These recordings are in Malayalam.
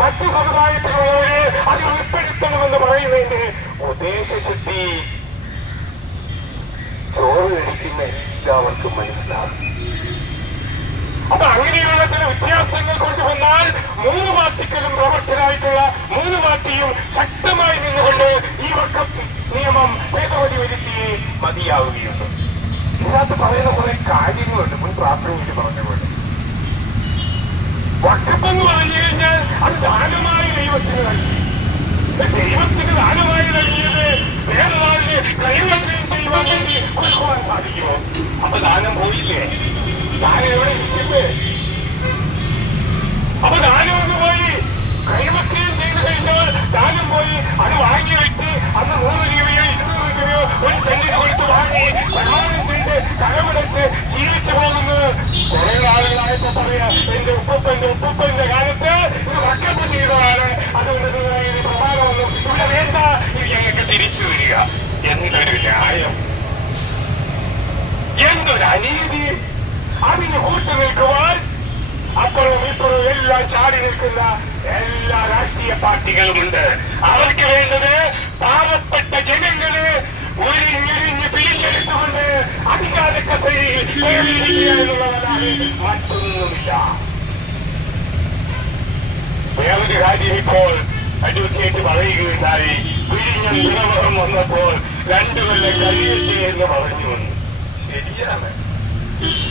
മറ്റു സമുദായത്തിലുള്ളവരെ അത് ഉൾപ്പെടുത്തണമെന്ന് പറയുന്നതിന്റെ ഉദ്ദേശശുദ്ധി ചോറ് കഴിക്കുന്ന എല്ലാവർക്കും മനസ്സിലാകും. അപ്പൊ അങ്ങനെയുള്ള ചില വ്യത്യാസങ്ങൾ കൊണ്ടുവന്നാൽ മൂന്ന് പാർട്ടിക്കലും പ്രവർത്തനായിട്ടുള്ള മൂന്ന് പാർട്ടിയും ശക്തമായി നിന്നുകൊണ്ട് ഈ വക്കം നിയമം ഭേദഗതി വരുത്തിയേ മതിയാവുകയുള്ളൂ. ഇതിനകത്ത് പറയുന്ന കുറെ കാര്യങ്ങളുണ്ട്. മുൻ പ്രാഥമിക പറഞ്ഞ പോലെ. വക്കപ്പ് എന്ന് പറഞ്ഞു അത് ദാനമായി ദൈവത്തിന് നൽകി. ദൈവത്തിന് ദാനമായി നൽകിയത് വേറൊരാളിന് കൈവശം ചെയ്യുവാൻ വേണ്ടി കൊടുക്കുവാൻ സാധിക്കുമോ? അപ്പൊ ദാനം പോയില്ലേ? ദാനം എവിടെ ഇരിക്കട്ടെ അപ്പൊ ദാനം പോയി. കൈവക്രിയം ചെയ്ത് കഴിഞ്ഞാൽ ദാനം പോയി. അത് വാങ്ങി വെച്ച് അന്ന് നൂറ് രൂപയോ ഇരുന്നൂറ് രൂപയോ ഒരു സെന്റിന് കൊടുത്ത് വാങ്ങി പ്രമാണം ചെയ്ത് കരമടച്ച് ജീവിച്ചു പോകുന്നത് കുറെ ആളുകളായപ്പോ പറയാ എന്റെ ഉപ്പപ്പന്റെ ഉപ്പപ്പന്റെ കാലത്ത് നിങ്ങൾ ഇത് പ്രമാണമൊന്നും ഇവിടെ വേണ്ട ഞങ്ങൾക്ക് തിരിച്ചു വരിക എന്തൊരു ന്യായം എന്തൊരു അനീതി അതിന് കൂട്ടു നിൽക്കുവാൻ അപ്പുറവും ഇപ്പുറവും ചാടി നിൽക്കുന്ന എല്ലാ രാഷ്ട്രീയ പാർട്ടികളുമുണ്ട് അവർക്ക് വേണ്ടത് പാവപ്പെട്ട ജനങ്ങൾ ഉരിഞ്ഞുരിഞ്ഞ് പിടിച്ചെടുത്തുകൊണ്ട് അധികാര കസേരയിൽ എന്നുള്ളതല്ലാതെ മറ്റൊന്നുമില്ല ഇപ്പോൾ അഡ്വക്കേറ്റ് പറയുകയുണ്ടായി വിഴിഞ്ഞം നിയമം വന്നപ്പോൾ രണ്ടു കൊല്ലം കഴിയട്ടെ എന്ന് പറഞ്ഞു ശരിയാണ്.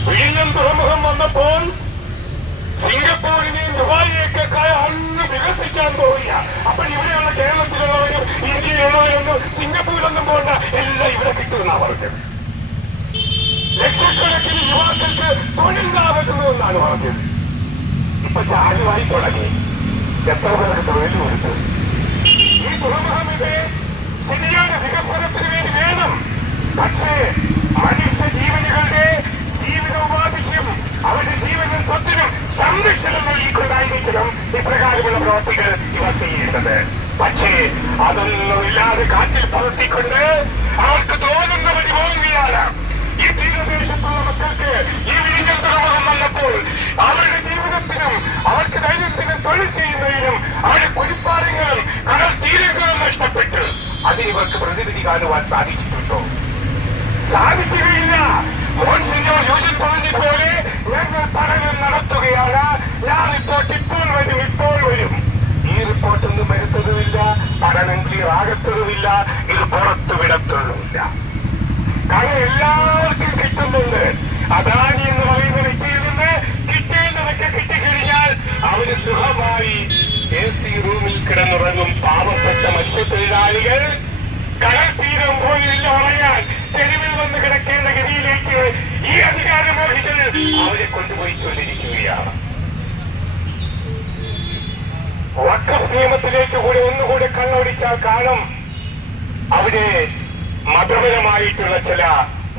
വിഴിഞ്ഞം തുറമുഖം വന്നപ്പോൾ സിംഗപ്പൂരിനെയും ദുബായിയൊക്കെ അന്ന് വികസിക്കാൻ പോവുക അപ്പൊ ഇവിടെയുള്ള കേരളത്തിലുള്ളവരും ഇന്ത്യയിലുള്ളവരൊന്നും സിംഗപ്പൂരിലൊന്നും പോകണ്ട എല്ലാം ഇവിടെ കിട്ടുമെന്നാ പറഞ്ഞത്. ലക്ഷക്കണക്കിന് യുവാക്കൾക്ക് തൊഴിലില്ലാകുന്നു എന്നാണ് പറഞ്ഞത്. ഇപ്പൊ ചാലുവായി തുടങ്ങി. എത്ര പേർക്ക് തൊഴിൽ ഈ ഇത് ശരിയായ വികസനത്തിന് വേണ്ടി വേണം പക്ഷേ മനുഷ്യ ജീവനുകളുടെ ജീവിതോപാധിക്കും അവരുടെ ജീവനും സ്വത്തിനും സംരക്ഷണം നൽകിക്കൊണ്ടായിരിക്കണം പക്ഷേ അതൊന്നും കാറ്റിൽ പറത്തിക്കൊണ്ട് അവർക്ക് തോന്നുന്ന ഈ തീരദേശത്തുള്ള മക്കൾക്ക് ഈ വിഴിഞ്ഞം തുറമുഖം വന്നപ്പോൾ അവരുടെ ജീവിതത്തിനും അവർക്ക് ദൈനംദിനം തൊഴിൽ ചെയ്യുന്നതിനും അവരുടെ കുടിപ്പാടങ്ങളും കടൽ തീരങ്ങളും നഷ്ടപ്പെട്ട്. അതിന് ഇവർക്ക് പ്രതിവിധി കാണുവാൻ സാധിച്ചിട്ടുണ്ടോ? സാധിക്കുകയില്ല. പോലെ ഞങ്ങൾ പഠനം നടത്തുകയാണ്. ഞാൻ റിപ്പോർട്ട് ഇപ്പോൾ വരും ഇപ്പോൾ വരും. ഈ റിപ്പോർട്ടൊന്നും വരുത്തതുമില്ല പഠനം ക്ലിയർ ആകത്തതുമില്ല ഇത് പുറത്തു വിടത്തതുമില്ല കാരണം എല്ലാവർക്കും കിട്ടുന്നുണ്ട്. അദാനി എ റൂമിൽ കിടന്നുറങ്ങും പാവപ്പെട്ട മത്സ്യത്തൊഴിലാളികൾ കടൽ തീരം പോലില്ല ഉറങ്ങാൻ തെരുവിൽ വന്ന് കിടക്കേണ്ട ഗതിയിലേക്ക് ഈ അധികാരമോഹികൾ അവരെ കൊണ്ടുപോയിക്കൊണ്ടിരിക്കുകയാണ് വക്കഫ് നിയമത്തിലേക്ക് കൂടെ ഒന്നുകൂടെ കണ്ണോടിച്ചാൽ കാണും. അവിടെ മതപരമായിട്ടുള്ള ചില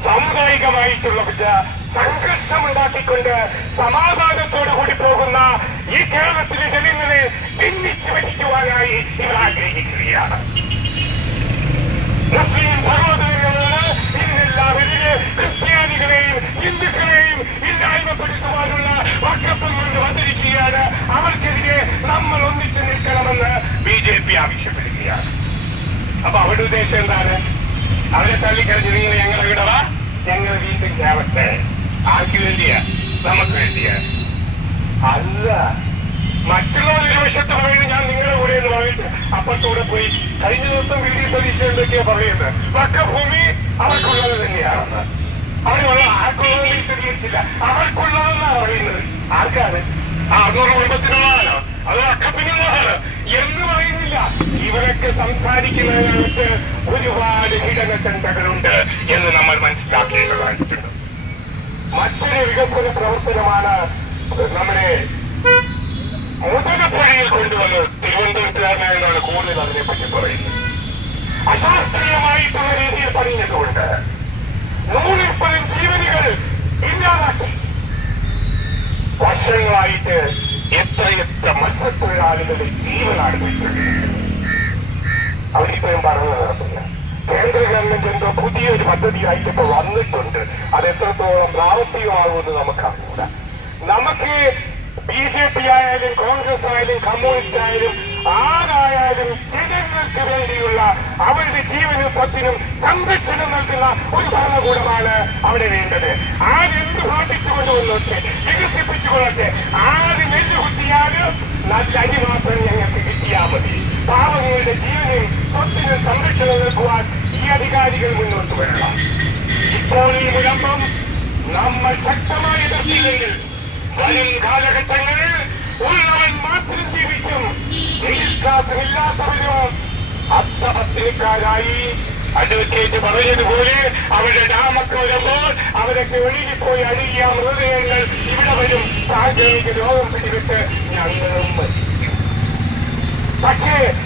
സാമുദായികമായിട്ടുള്ള ചില സംഘർഷമുണ്ടാക്കിക്കൊണ്ട് സമാധാനത്തോടു കൂടി പോകുന്ന ഈ കേരളത്തിലെ ജനങ്ങളെ ഭിന്നിച്ചു ഭരിക്കുവാനായി ഇവർ ആഗ്രഹിക്കുകയാണ്. മുസ്ലിം സഹോദരങ്ങളാണ് ഇതിനെല്ലാവരിലെ ക്രിസ്ത്യാനികളെയും ഹിന്ദുക്കളെയും ഇല്ലായ്മപ്പെടുത്തുവാനുള്ള വക്കപ്പം കൊണ്ട് വന്നിരിക്കുകയാണ്. അവർക്കെതിരെ നമ്മൾ ഒന്നിച്ചു നിൽക്കണമെന്ന് ബി ജെ പി ആവശ്യപ്പെടുകയാണ്. അപ്പൊ അവരുടെ ഉദ്ദേശം എന്താണ്? അവരെ തള്ളിക്കളഞ്ഞ് നിങ്ങൾ ഞങ്ങളെ വിടവ. ഞങ്ങൾ വീണ്ടും ചേവട്ടെ ആർക്ക് വേണ്ടിയാ? നമുക്ക് വേണ്ടിയാ. അല്ല. മറ്റുള്ള ഒരു വശത്ത് പറയുന്നത് ഞാൻ നിങ്ങളുടെ കൂടെ എന്ന് പറഞ്ഞിട്ട് അപ്പത്തൂടെ പോയി കഴിഞ്ഞ ദിവസം വി ഡി സതീശൻ എന്തൊക്കെയാ പറയുന്നത്? വക്കഭൂമി അവർക്കുള്ളത് തന്നെയാണെന്ന്. അവരുള്ള ആർക്കുള്ളത് വിശദീകരിച്ചില്ല അവർക്കുള്ളതെന്നാ പറയുന്നത്? ആർക്കാണ്? ആ അറുന്നൂറ് കുടുംബത്തിനുള്ളതാണോ അത് അക്കപ്പിനുള്ളതാണ് എന്ന് പറയുന്നില്ല. ഇവരൊക്കെ സംസാരിക്കുന്നതിനകത്ത് ഒരുപാട് ഹിടനചന്തകളുണ്ട് എന്ന് നമ്മൾ മനസ്സിലാക്കേണ്ടതായിട്ടുണ്ട്. മറ്റൊരു വികസന പ്രവർത്തനമാണ് നമ്മുടെ മുതലപ്പുഴയിൽ കൊണ്ടുവന്ന് തിരുവനന്തപുരത്തുകാരനായതാണ് കൂടുതൽ അതിനെപ്പറ്റി പറയുന്നത്. അശാസ്ത്രീയമായിട്ടുള്ള രീതിയിൽ പണിഞ്ഞിട്ടുണ്ട് നൂറിൽ പരം ജീവനുകൾ ഇല്ലാതാക്കി. വർഷങ്ങളായിട്ട് എത്രയെത്ര മത്സ്യത്തൊഴിലാളികളുടെ ജീവനാണ് അവരിപ്പോഴും പറഞ്ഞു നടത്തുന്നത് കേന്ദ്ര ഗവൺമെന്റ് എന്തോ പുതിയൊരു പദ്ധതിയായിട്ട് ഇപ്പൊ വന്നിട്ടുണ്ട്. അത് എത്രത്തോളം പ്രാവർത്തികമാകുമെന്ന് നമുക്കറിയില്ല നമുക്ക് ബി ജെ പി ആയാലും കോൺഗ്രസ് ആയാലും കമ്മ്യൂണിസ്റ്റ് ആയാലും ആരായാലും ജനങ്ങൾക്ക് വേണ്ടിയുള്ള അവരുടെ ജീവനും സ്വത്തിനും സംരക്ഷണം നൽകുന്ന ഒരു ഭരണകൂടമാണ് അവിടെ വേണ്ടത്. ആരെന്ത് പ്രവർത്തിച്ചുകൊണ്ട് കൊള്ളട്ടെ വികസിപ്പിച്ചുകൊള്ളട്ടെ ആര് നെല്ല് കുത്തിയാലും നല്ല മാത്രം ഞങ്ങൾക്ക് കിട്ടിയാൽ മതി. പാവങ്ങളുടെ ജീവനും സ്വത്തിനും സംരക്ഷണം നൽകുവാൻ ഈ അധികാരികൾ മുന്നോട്ട് വരണം. ഇപ്പോൾ ഈ മുഴമ്പം നമ്മൾ ശക്തമായി എതിർത്തില്ലെങ്കിൽ വരും കാലഘട്ടങ്ങളിൽ ഉള്ളവൻ മാത്രം ജീവിക്കും. വിശ്വാസമില്ലാത്തവരും അത്തപത്രിക്കാരായി അഡ്വക്കേറ്റ് പറഞ്ഞതുപോലെ അവരുടെ ഡാമൊക്കെ വരുമ്പോൾ അവരൊക്കെ ഒഴുകിപ്പോയി അഴുകിയ മൃതദേഹങ്ങൾ ഇവിടെ വരും. സാങ്കേതിക രോഗം പിടിവിട്ട് ഞങ്ങളും പക്ഷേ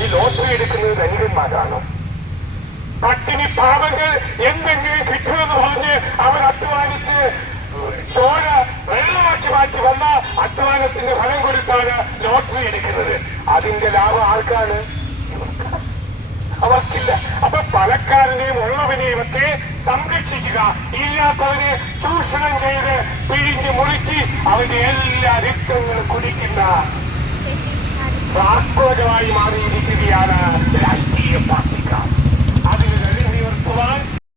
ഈ ലോട്ടറി എടുക്കുന്നത് ധനികന്മാരാണ്? പട്ടിണി പാവങ്ങൾ എന്തെങ്കിലും കിട്ടുമെന്ന് പറഞ്ഞ് അവർ അധ്വാനിച്ച് ചോര വെള്ളമാക്കി മാറ്റി വന്ന അധ്വാനത്തിന്റെ ഫലം കൊടുത്താണ് ലോട്ടറി എടുക്കുന്നത്. അതിന്റെ ലാഭം ആർക്കാണ്? അവർക്കില്ല. അപ്പൊ പണക്കാരനെയും ഉള്ളവനെയും ഒക്കെ സംരക്ഷിക്കുക. ഇല്ലാത്തവനെ ചൂഷണം ചെയ്ത് പിഴിഞ്ഞ് മുറുക്കി അവന്റെ എല്ലാ രക്തങ്ങളും കുടിക്കുന്ന വാസ്തവമായി മാറിയിരിക്കുകയാണ് രാഷ്ട്രീയ പാർട്ടിക്കാർ. അതിന് നിലനിർത്തുവാൻ